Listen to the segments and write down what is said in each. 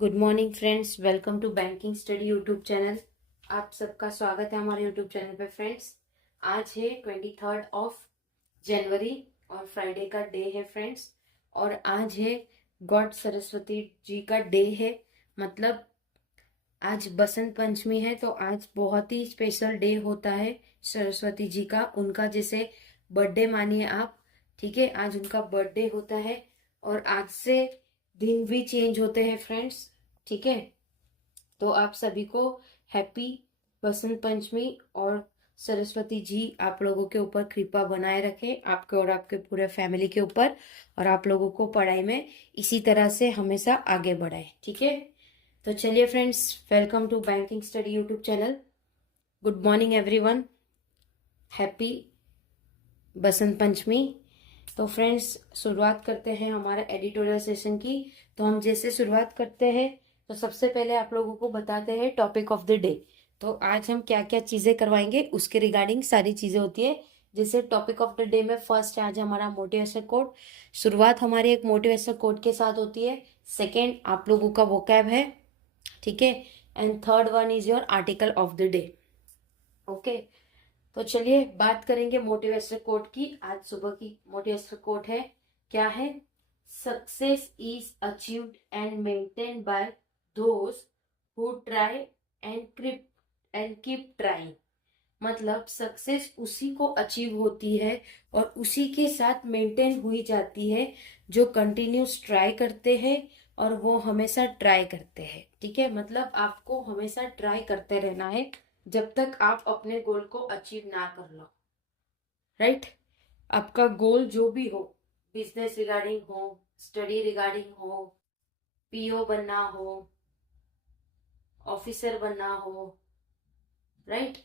Good morning friends, welcome to banking study YouTube channel. आप सबका स्वागत है हमारे यूट्यूब चैनल पे। फ्रेंड्स, आज है 23 जनवरी और फ्राइडे का डे है फ्रेंड्स। और आज है गॉड सरस्वती जी का डे है, मतलब आज बसंत पंचमी है। तो आज बहुत ही स्पेशल डे होता है सरस्वती जी का, उनका जैसे बर्थडे मानिए आप। ठीक है, आज उनका बर्थडे होता है और आज से दिन भी चेंज होते हैं फ्रेंड्स। ठीक है, तो आप सभी को हैप्पी बसंत पंचमी। और सरस्वती जी आप लोगों के ऊपर कृपा बनाए रखे, आपके और आपके पूरे फैमिली के ऊपर, और आप लोगों को पढ़ाई में इसी तरह से हमेशा आगे बढ़ाए। ठीक है, तो चलिए friends, welcome to banking study YouTube channel. Good morning everyone, happy Basant Panchami. तो फ्रेंड्स, शुरुआत करते हैं हमारा एडिटोरियल सेशन की। तो हम जैसे शुरुआत करते हैं, तो सबसे पहले आप लोगों को बताते हैं टॉपिक ऑफ द डे। तो आज हम क्या क्या चीजें करवाएंगे उसके रिगार्डिंग सारी चीजें होती है। जैसे टॉपिक ऑफ द डे में फर्स्ट है आज हमारा मोटिवेशन कोड। शुरुआत हमारी एक मोटिवेशन कोड के साथ होती है। सेकेंड आप लोगों का वोकैब है। ठीक है, and third one is your article of the day. Okay, तो चलिए बात करेंगे मोटिवेशनल कोट की। आज सुबह की मोटिवेशनल कोट है, क्या है? Success is achieved and maintain by those who try and keep trying. मतलब सक्सेस उसी को अचीव होती है और उसी के साथ मेंटेन हुई जाती है जो कंटिन्यूस ट्राई करते हैं और वो हमेशा ट्राई करते हैं। ठीक है, मतलब आपको हमेशा ट्राई करते रहना है जब तक आप अपने गोल को अचीव ना कर लो। राइट, आपका गोल जो भी हो, बिजनेस रिगार्डिंग हो, स्टडी रिगार्डिंग हो, पीओ बनना हो, ऑफिसर बनना हो, राइट,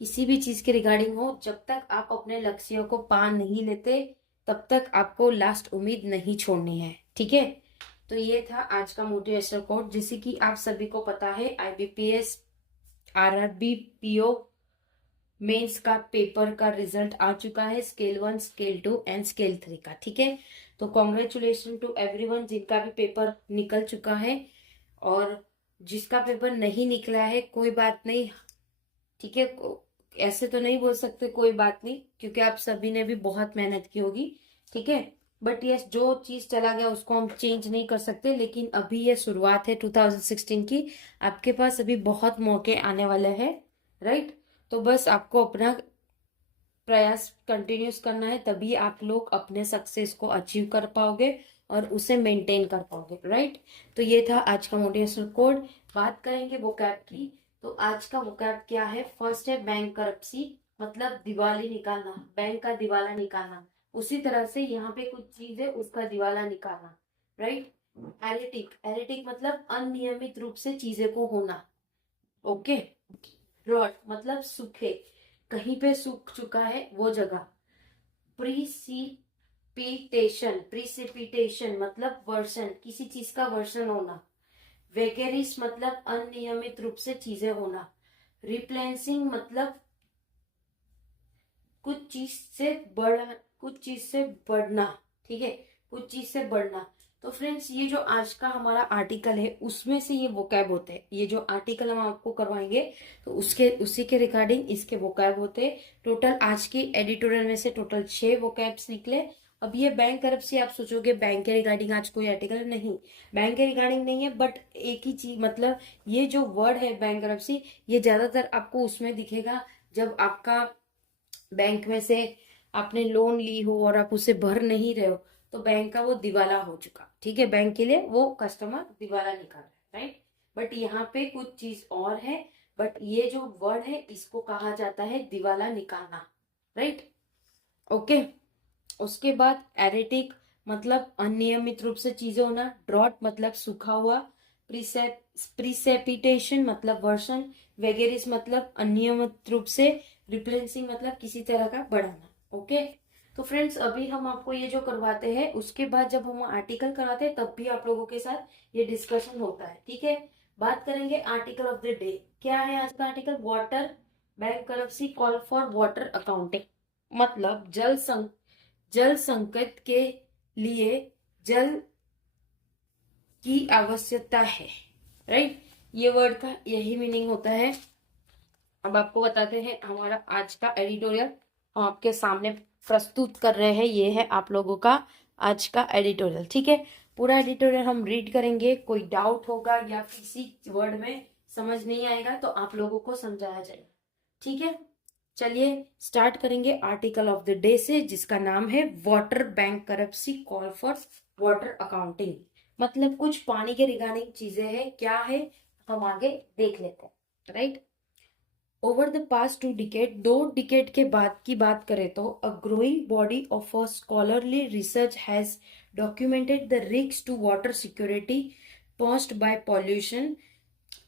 किसी भी चीज के रिगार्डिंग हो, जब तक आप अपने लक्ष्यों को पा नहीं लेते तब तक आपको लास्ट उम्मीद नहीं छोड़नी है। ठीक है, तो ये था आज का मोटिवेशनल कोट। जैसे कि आप सभी को पता है आईबीपीएस, आरआरबी, पीओ मेंस का पेपर का रिजल्ट आ चुका है, स्केल 1, स्केल 2 एंड स्केल 3 का। ठीक है, तो कॉन्ग्रेचुलेशन टू एवरीवन जिनका भी पेपर निकल चुका है, और जिसका पेपर नहीं निकला है कोई बात नहीं। ठीक है, ऐसे तो नहीं बोल सकते कोई बात नहीं, क्योंकि आप सभी ने भी बहुत मेहनत की होगी। ठीक है, बट यस, जो चीज चला गया उसको हम चेंज नहीं कर सकते, लेकिन अभी ये शुरुआत है 2016 की। आपके पास अभी बहुत मौके आने वाले हैं। राइट, तो बस आपको अपना प्रयास कंटिन्यूस करना है, तभी आप लोग अपने सक्सेस को अचीव कर पाओगे और उसे मेंटेन कर पाओगे। राइट, तो ये था आज का मोटिवेशनल कोड। बात करेंगे वोकैब की। तो आज का वोकैब क्या है? फर्स्ट है बैंकरप्सी, मतलब दिवाली निकालना, बैंक का दिवाला निकालना। उसी तरह से यहाँ पे कुछ चीज है उसका दिवाला निकालना। राइट, एरेटिक, एरेटिक मतलब अनियमित रूप से चीजें को होना। ओके, रॉट मतलब सूखे, कहीं पे सूख चुका है वो जगह। प्रीसिपिटेशन, प्रीसिपिटेशन मतलब वर्षण, किसी चीज का वर्षण होना। वेगेरिस मतलब अनियमित रूप से चीजें होना। रिप्लेसिंग मतलब कुछ चीज से बढ़ा, कुछ चीज से बढ़ना। ठीक है, कुछ चीज से बढ़ना। तो फ्रेंड्स, ये जो आज का हमारा आर्टिकल है उसमें से ये वोकैब होते हैं। ये जो आर्टिकल हम आपको करवाएंगे तो उसके उसी के रिगार्डिंग इसके वोकैब होते हैं। टोटल आज की एडिटोरियल में से टोटल 6 वोकैब्स निकले। अब ये बैंक तरफ से आप सोचोगे बैंक के रिगार्डिंग आज कोई आर्टिकल नहीं, बैंक के रिगार्डिंग नहीं है, बट एक ही चीज, मतलब ये जो वर्ड है बैंक तरफ से, ये ज्यादातर आपको उसमें दिखेगा जब आपका बैंक में से आपने लोन ली हो और आप उसे भर नहीं रहे हो, तो बैंक का वो दिवाला हो चुका। ठीक है, बैंक के लिए वो कस्टमर दिवाला निकाल रहा है। राइट, बट यहाँ पे कुछ चीज और है, बट ये जो वर्ड है इसको कहा जाता है दिवाला निकालना। Right, okay. उसके बाद एरेटिक मतलब अनियमित रूप से चीजें होना। ड्रॉट मतलब सूखा हुआ। प्रिसेपिटेशन मतलब वर्षण। वेगेरिस मतलब अनियमित रूप से। रिप्लेसिंग मतलब किसी तरह का बढ़ाना। ओके, तो फ्रेंड्स, अभी हम आपको ये जो करवाते हैं उसके बाद जब हम आर्टिकल कराते हैं तब भी आप लोगों के साथ ये डिस्कशन होता है। ठीक है, बात करेंगे आर्टिकल ऑफ द डे। क्या है आज का article? Water bankruptcy call for water accounting, मतलब जल संकट के लिए जल की आवश्यकता है। राइट। ये वर्ड का यही मीनिंग होता है। अब आपको बताते हैं हमारा आज का एडिटोरियल हम आपके सामने प्रस्तुत कर रहे हैं। ये है आप लोगों का आज का एडिटोरियल, ठीक है। पूरा एडिटोरियल हम रीड करेंगे, कोई डाउट होगा या किसी वर्ड में समझ नहीं आएगा तो आप लोगों को समझाया जाएगा, ठीक है। चलिए स्टार्ट करेंगे आर्टिकल ऑफ द डे से, जिसका नाम है water bank करप्सी call for water accounting. मतलब कुछ पानी के रिगार्डिंग चीजें हैं, क्या है हम आगे देख लेते हैं, right. Over the past 2 decade, 2 decade के बाद की बात करें तो a growing body of a scholarly research has documented the risk to water security posed by pollution.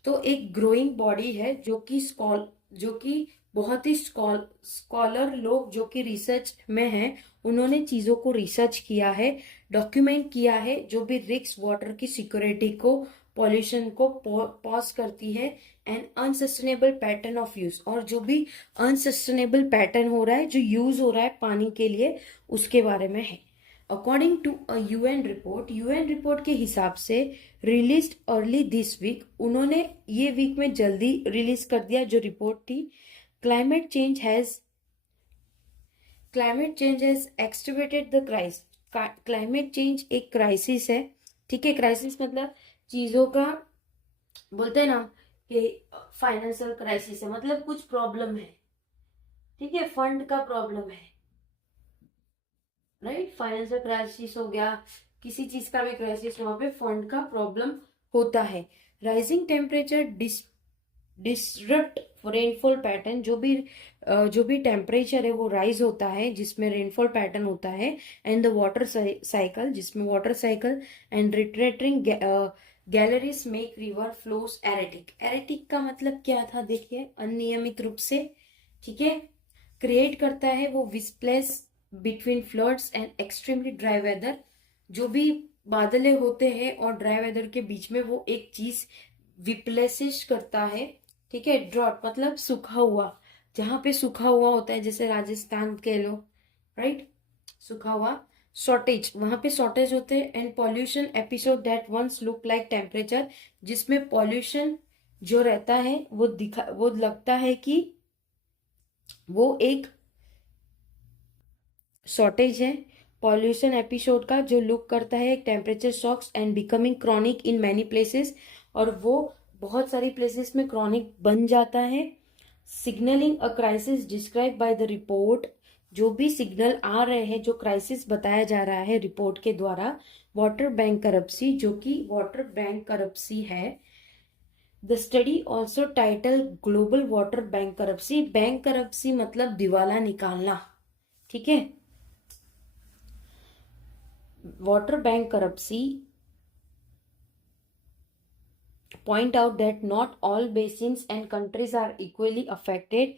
तो एक ग्रोइंग बॉडी है जो कि बहुत ही स्कॉलर लोग जो कि रिसर्च में हैं, उन्होंने चीजों को रिसर्च किया है, डॉक्यूमेंट किया है, जो भी रिस्क वाटर की सिक्योरिटी को, पॉल्यूशन को पॉज करती है, and unsustainable pattern of use, और जो भी अनसस्टेनेबल पैटर्न हो रहा है, जो यूज हो रहा है पानी के लिए, उसके बारे में है। According to a UN report के हिसाब से रिलीज अर्ली दिस वीक, उन्होंने ये वीक में जल्दी रिलीज कर दिया जो रिपोर्ट थी। Climate change has activated the crisis. Climate change एक क्राइसिस है, ठीक है। क्राइसिस मतलब चीजों का, बोलते हैं ना कि फाइनेंशियल क्राइसिस है, मतलब कुछ प्रॉब्लम है, ठीक है, फंड का प्रॉब्लम है, राइट। फाइनेंशियल क्राइसिस हो गया, किसी चीज का भी क्राइसिस, वहां पे फंड का प्रॉब्लम होता है। Rising temperature disrupt rainfall pattern, जो भी टेम्परेचर है वो राइज होता है, जिसमें रेनफॉल पैटर्न होता है, एंड द वाटर साइकिल, जिसमें water cycle and retreating galleries make river flows erratic. Erratic का मतलब क्या था, देखिए, अनियमित रूप से, ठीक है, क्रिएट करता है वो whiplash between floods and extremely dry weather. जो भी बादलें होते हैं और ड्राई वेदर के बीच में वो एक चीज विप्लेसिश करता है, ठीक है। ड्रॉट मतलब सूखा हुआ, जहां पे सूखा हुआ होता है, जैसे राजस्थान कह लो, राइट, सूखा हुआ। शॉर्टेज, वहां पे शॉर्टेज होते हैं। And pollution episode that once look like temperature, जिसमें पॉल्यूशन जो रहता है वो लगता है कि वो एक शॉर्टेज है। पॉल्यूशन एपिसोड का जो लुक करता है temperature shocks and becoming chronic in many places, और वो बहुत सारी प्लेसेस में क्रॉनिक बन जाता है। Signalling a crisis describe by the report, जो भी सिग्नल आ रहे हैं, जो क्राइसिस बताया जा रहा है रिपोर्ट के द्वारा, वाटर बैंक करप्सी, जो कि वाटर बैंक करप्सी है। The study also titled global water bankruptcy. Bankruptcy मतलब दिवाला निकालना, ठीक है। Water bankruptcy point out that not all basins and countries are equally affected।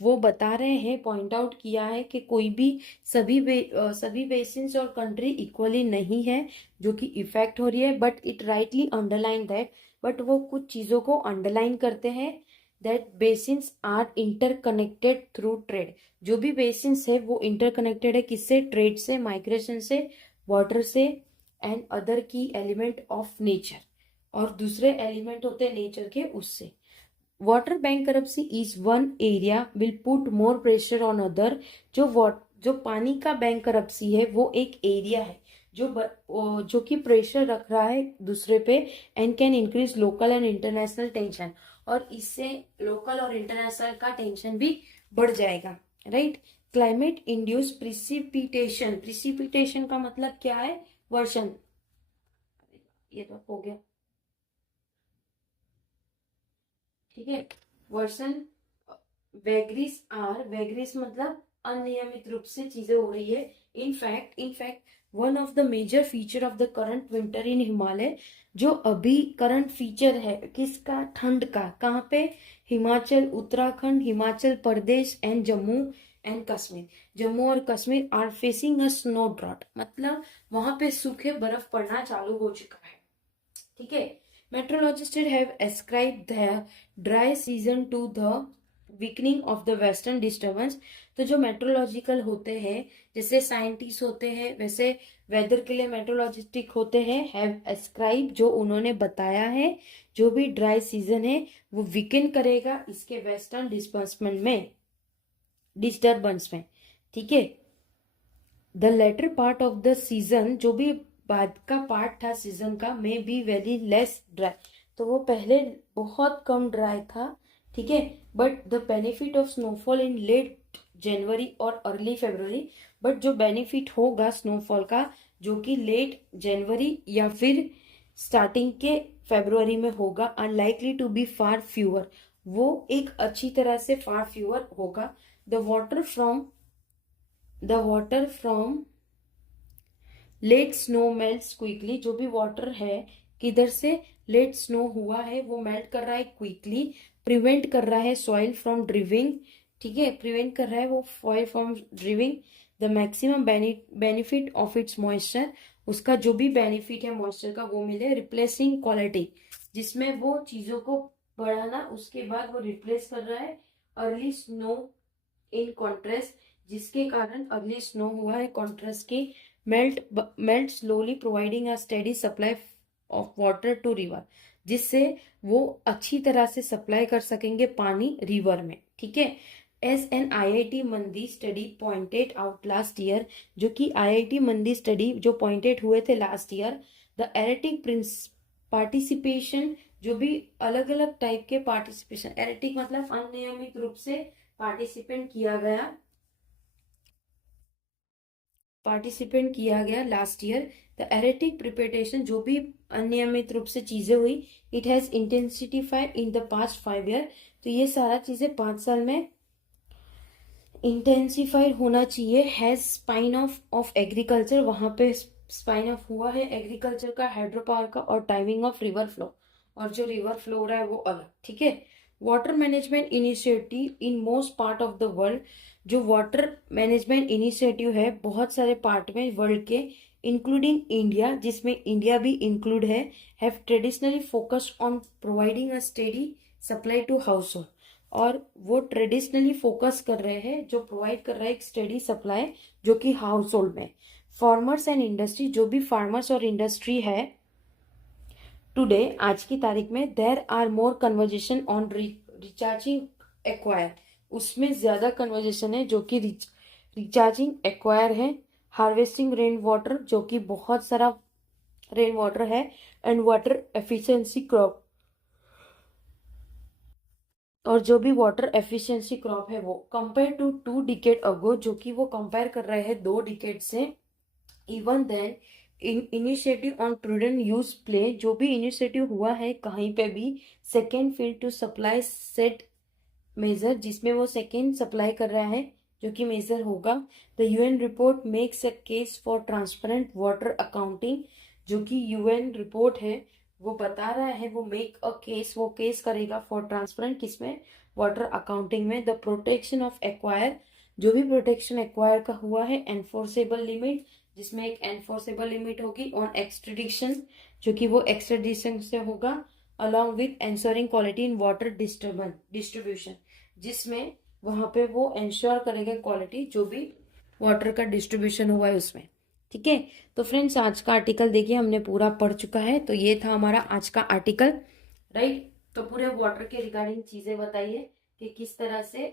वो बता रहे हैं, पॉइंट आउट किया है कि कोई भी सभी बेसिन्स और कंट्री इक्वली नहीं है जो कि इफेक्ट हो रही है। But it rightly underline that, but वो कुछ चीजों को अंडरलाइन करते हैं, that basins are interconnected through trade. जो भी बेसिन्स है वो इंटरकनेक्टेड है, किससे, ट्रेड से, माइग्रेशन से, वाटर से, एंड अदर की एलिमेंट ऑफ नेचर, और दूसरे एलिमेंट होते हैं नेचर के, उससे। Water bank करप्सी is one area will put more pressure on other. जो पानी का बैंक करप्सी है वो एक एरिया है जो कि प्रेशर रख रहा है दूसरे पे, and can increase local and international tension, और इससे लोकल और इंटरनेशनल का टेंशन भी बढ़ जाएगा, राइट। क्लाइमेट इंड्यूस प्रिसिपिटेशन का मतलब क्या है, वर्षण। ये तो हो गया, ठीक है। वर्षन वेग्रीस मतलब अनियमित रूप से चीजें हो रही है। In fact one of the major feature of the current winter in Himalaya, जो अभी करंट फीचर है किसका, ठंड का, कहाँ पे, हिमाचल, उत्तराखंड, हिमाचल प्रदेश एंड जम्मू एंड कश्मीर। जम्मू और Kashmir are facing a snow drought, मतलब वहां पे सूखे बर्फ पड़ना चालू हो चुका है, ठीक है। Meteorologists have ascribed the dry season to the weakening of the western disturbance. तो जो मेट्रोलॉजिकल होते हैं, जैसे साइंटिस्ट होते हैं, वैसे वेदर के लिए मेट्रोलॉजिस्टिक होते हैं, हैव एस्क्राइब, जो उन्होंने बताया है जो भी ड्राई सीजन है वो वीकेंड करेगा इसके वेस्टर्न डिस्टर्बेंस में। ठीक है, the latter part of the season, जो भी बाद का पार्ट था सीजन का, में बी वेरी लेस ड्राई, तो वो पहले बहुत कम ड्राई था। ठीक है, but the benefit of snowfall in late January और अर्ली फरवरी, बट जो बेनिफिट होगा स्नोफॉल का जो कि लेट जनवरी या फिर स्टार्टिंग के फरवरी में होगा, unlikely to be far fewer, वो एक अच्छी तरह से फार फ्यूअर होगा। The water from late snow melts quickly, जो भी वाटर है किधर से लेट स्नो हुआ है वो मेल्ट कर रहा है क्विकली, प्रिवेंट कर रहा है सॉइल फ्रॉम ड्रिविंग। ठीक है, प्रिवेंट कर रहा है वो soil from ड्रिविंग। The maximum benefit of its moisture, उसका जो भी बेनिफिट है मॉइस्चर का वो मिले। रिप्लेसिंग क्वालिटी, जिसमें वो चीजों को बढ़ाना, उसके बाद वो रिप्लेस कर रहा है अर्ली स्नो इन कॉन्ट्रास्ट, जिसके कारण अर्ली स्नो हुआ है कॉन्ट्रास्ट की। Melt slowly providing a steady supply of water to river, जिससे वो अच्छी तरह से सप्लाई कर सकेंगे पानी रिवर में। ठीक है, एस एन IIT मंदी study pointed out last year, जो कि IIT मंदी स्टडी जो पॉइंटेड हुए थे last year, the erratic participation, जो भी अलग अलग टाइप के पार्टिसिपेशन, एरेटिक मतलब अनियमित रूप से पार्टिसिपेट किया गया last year. The erratic preparation, जो भी अनियमित रूप से चीजें हुई, it has intensified in the past 5 year, तो ये सारा चीजें 5 साल में इंटेंसिफाइड होना चाहिए। हैज स्पाइन ऑफ एग्रीकल्चर, वहां पे स्पाइन ऑफ हुआ है एग्रीकल्चर का, हाइड्रो पावर का, और टाइमिंग ऑफ रिवर फ्लो, और जो रिवर फ्लो हो रहा है वो अलग। ठीक है, water management initiative in most part of the world, जो वाटर मैनेजमेंट इनिशिएटिव है बहुत सारे पार्ट में वर्ल्ड के, इंक्लूडिंग इंडिया, जिसमें इंडिया भी इंक्लूड है, have traditionally focused on providing a steady supply to household, और वो ट्रेडिशनली फोकस कर रहे हैं, जो प्रोवाइड कर रहा है एक स्टेडी सप्लाई जो कि हाउस होल्ड में। फार्मर्स एंड इंडस्ट्री, जो भी फार्मर्स और इंडस्ट्री है टुडे, आज की तारीख में, there are more conversation on recharging aquifer, उसमें ज्यादा कन्वर्जेशन है जो कि रिचार्जिंग एक्वायर है। हार्वेस्टिंग रेन वाटर, जो कि बहुत सारा रेन वाटर है, एंड वाटर एफिशिएंसी क्रॉप, और जो भी वाटर एफिशिएंसी क्रॉप है वो कंपेयर टू 2 डिकेड अगो, जो कि वो कंपेयर कर रहे हैं 2 डिकेड से। Even then initiative on prudent use play, जो भी इनिशिएटिव हुआ है कहीं पे भी, second field to supply set major, जिसमें वो सेकेंड सप्लाई कर रहा है जो कि मेजर होगा। The UN report makes a case for transparent water accounting, जो कि UN रिपोर्ट है वो बता रहा है, वो मेक अ केस, वो केस करेगा फॉर ट्रांसपेरेंट, किसमें, वाटर अकाउंटिंग में। द प्रोटेक्शन ऑफ एक्वायर, जो भी प्रोटेक्शन एक्वायर का हुआ है। एनफोर्सेबल लिमिट, जिसमें एक एनफोर्सेबल लिमिट होगी ऑन एक्सट्रेडिशन, जो कि वो एक्सट्रेडिशन से होगा, along with ensuring quality in water distribution, जिसमें वहां पे वो इंश्योर करेंगे क्वालिटी जो भी वाटर का डिस्ट्रीब्यूशन हुआ है उसमें। ठीक है, तो फ्रेंड्स आज का आर्टिकल देखिए हमने पूरा पढ़ चुका है, तो ये था हमारा आज का आर्टिकल, राइट। तो पूरे वाटर के रिगार्डिंग चीजें बताइए कि किस तरह से,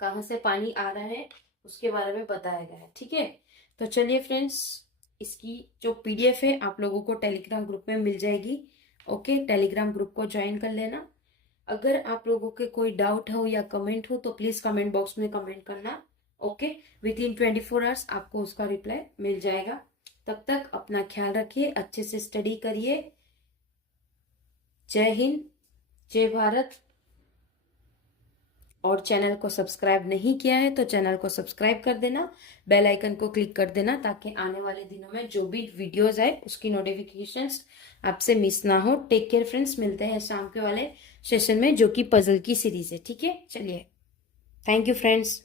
कहाँ से पानी आ रहा है, उसके बारे में बताया गया है। ठीक है, तो चलिए फ्रेंड्स, इसकी जो PDF है आप लोगों को टेलीग्राम ग्रुप में मिल जाएगी। ओके, टेलीग्राम ग्रुप को ज्वाइन कर लेना। अगर आप लोगों के कोई डाउट हो या कमेंट हो तो प्लीज कमेंट बॉक्स में कमेंट करना। ओके, विद इन 24 आवर्स आपको उसका रिप्लाई मिल जाएगा। तब तक अपना ख्याल रखिए, अच्छे से स्टडी करिए। जय हिंद, जय भारत। और चैनल को सब्सक्राइब नहीं किया है तो चैनल को सब्सक्राइब कर देना, बेल आइकन को क्लिक कर देना, ताकि आने वाले दिनों में जो भी वीडियोस आए उसकी नोटिफिकेशंस आपसे मिस ना हो। टेक केयर फ्रेंड्स, मिलते हैं शाम के वाले सेशन में जो कि पजल की सीरीज है। ठीक है, चलिए, थैंक यू फ्रेंड्स।